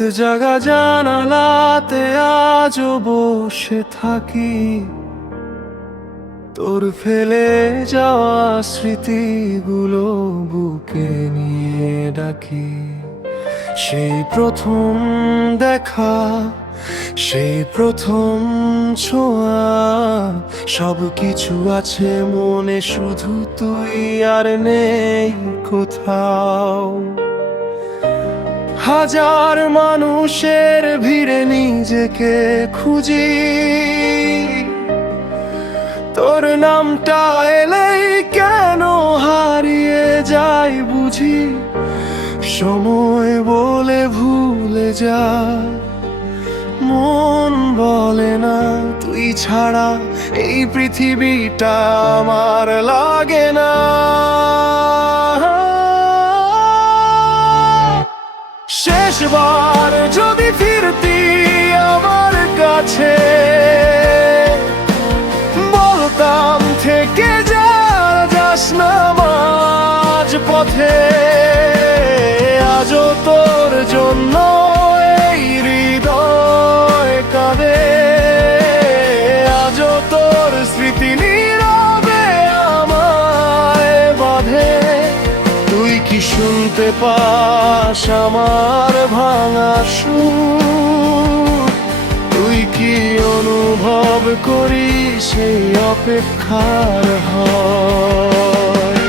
রাত জাগা জানালাতে আজও বসে থাকি, তোর ফেলে যাওয়া স্মৃতিগুলো বুকে নিয়ে ডাকি। সেই প্রথম দেখা, সেই প্রথম ছোঁয়া, সব কিছু আছে মনে, শুধু তুই আর নেই কোথাও। হাজার মানুষের ভিড়ে নিজেকে খুঁজি, তোর নামটা এলেই কেন হারিয়ে যাই বুঝি। সময় বলে ভুলে যা, মন বলে না তুই ছাড়া এই পৃথিবীটা আমার লাগে না। শেষবার যদি ফিরতি আমার কাছে, বলতাম থেকে যা, যাস না মাঝ পথে। আজও তোর জন্য এই হৃদয় কাঁদে, আজও তোর স্মৃতি নীরবে আমায় বাঁধে। তুই কি শুনতে পাস আমার ভাঙা সুর? তুই কি অনুভব করিস সেই অপেক্ষার হয়?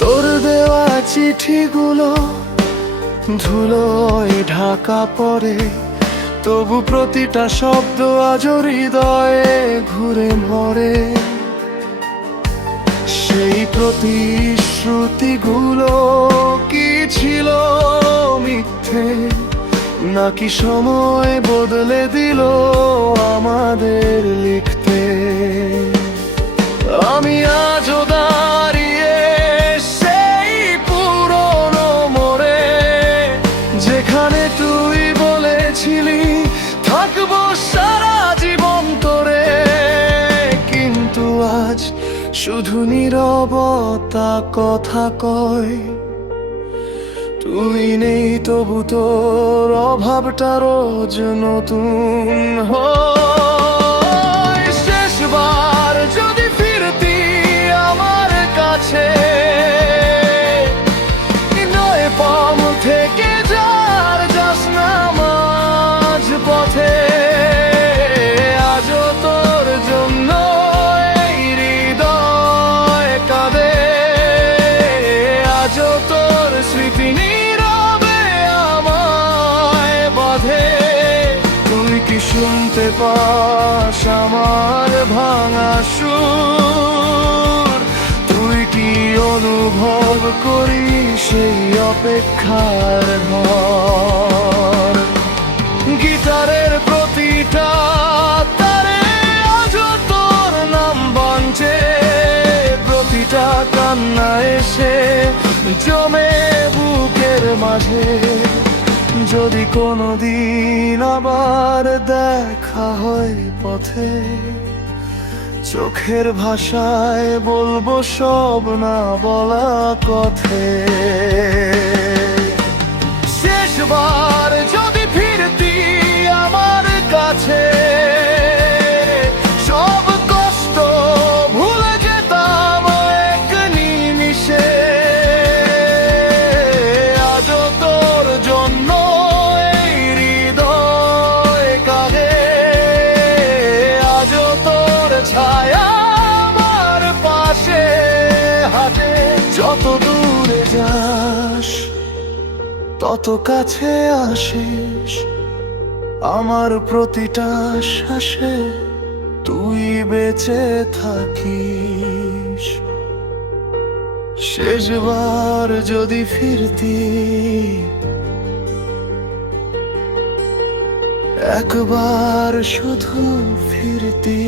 তোর দেওয়া চিঠিগুলো ধুলোয় ঢাকা পড়ে, তবু প্রতিটা শব্দ আজ হৃদয়ে ঘুরে মরে। সেই প্রতিশ্রুতিগুলো কি ছিল মিথ্যে, নাকি সময় বদলে দিল আমাদের লিখতে? আমি আজও দাঁড়িয়ে সেই পুরনো মোড়ে, যেখানে তুই বলেছিলি থাকবো সারা জীবন তোরে। কিন্তু আজ শুধু নীরবতা কথা কয়, তুই নেই তবু তোর অভাবটা রোজ নতুন হয়। শেষবার যদি ফিরতি আমার কাছে, নয় পাম থেকে যার, যাস না মাঝ পথে। আজও তোর জন্য এই হৃদয় কাঁদে, আজও তোর স্মৃতি নীরবে আমায় বাঁধে। তুই কি শুনতে পাস আমার ভাঙা সুর? তুই কি অনুভব করিস সেই অপেক্ষার ঘর? গিটারের প্রতিটা তারে আজও তোর নাম বাজে, প্রতিটা কান্না এসে জমে বুকের মাঝে। যদি কোনোদিন আবার দেখা হয় পথে, চোখের ভাষায় বলবো সব না বলা কথে। শেষবার যদি ফিরতি আমার কাছে, সব কষ্ট ভুলে যেতাম এক নিমিষে। আজও তোর জন্য এই হৃদয় কাঁদে, আজও তোর ছায়া আমার পাশে হাঁটে। যত দূরে যাস তত কাছে আসিস, আমার প্রতিটা শ্বাসে তুই বেঁচে থাকিস। শেষবার যদি ফিরতি, একবার শুধু ফিরতি,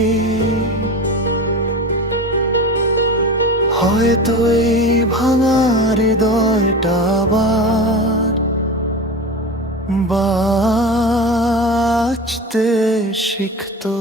হয়তো এই ভাঙা হৃদয়টা আবার বাঁচতে শিখতো।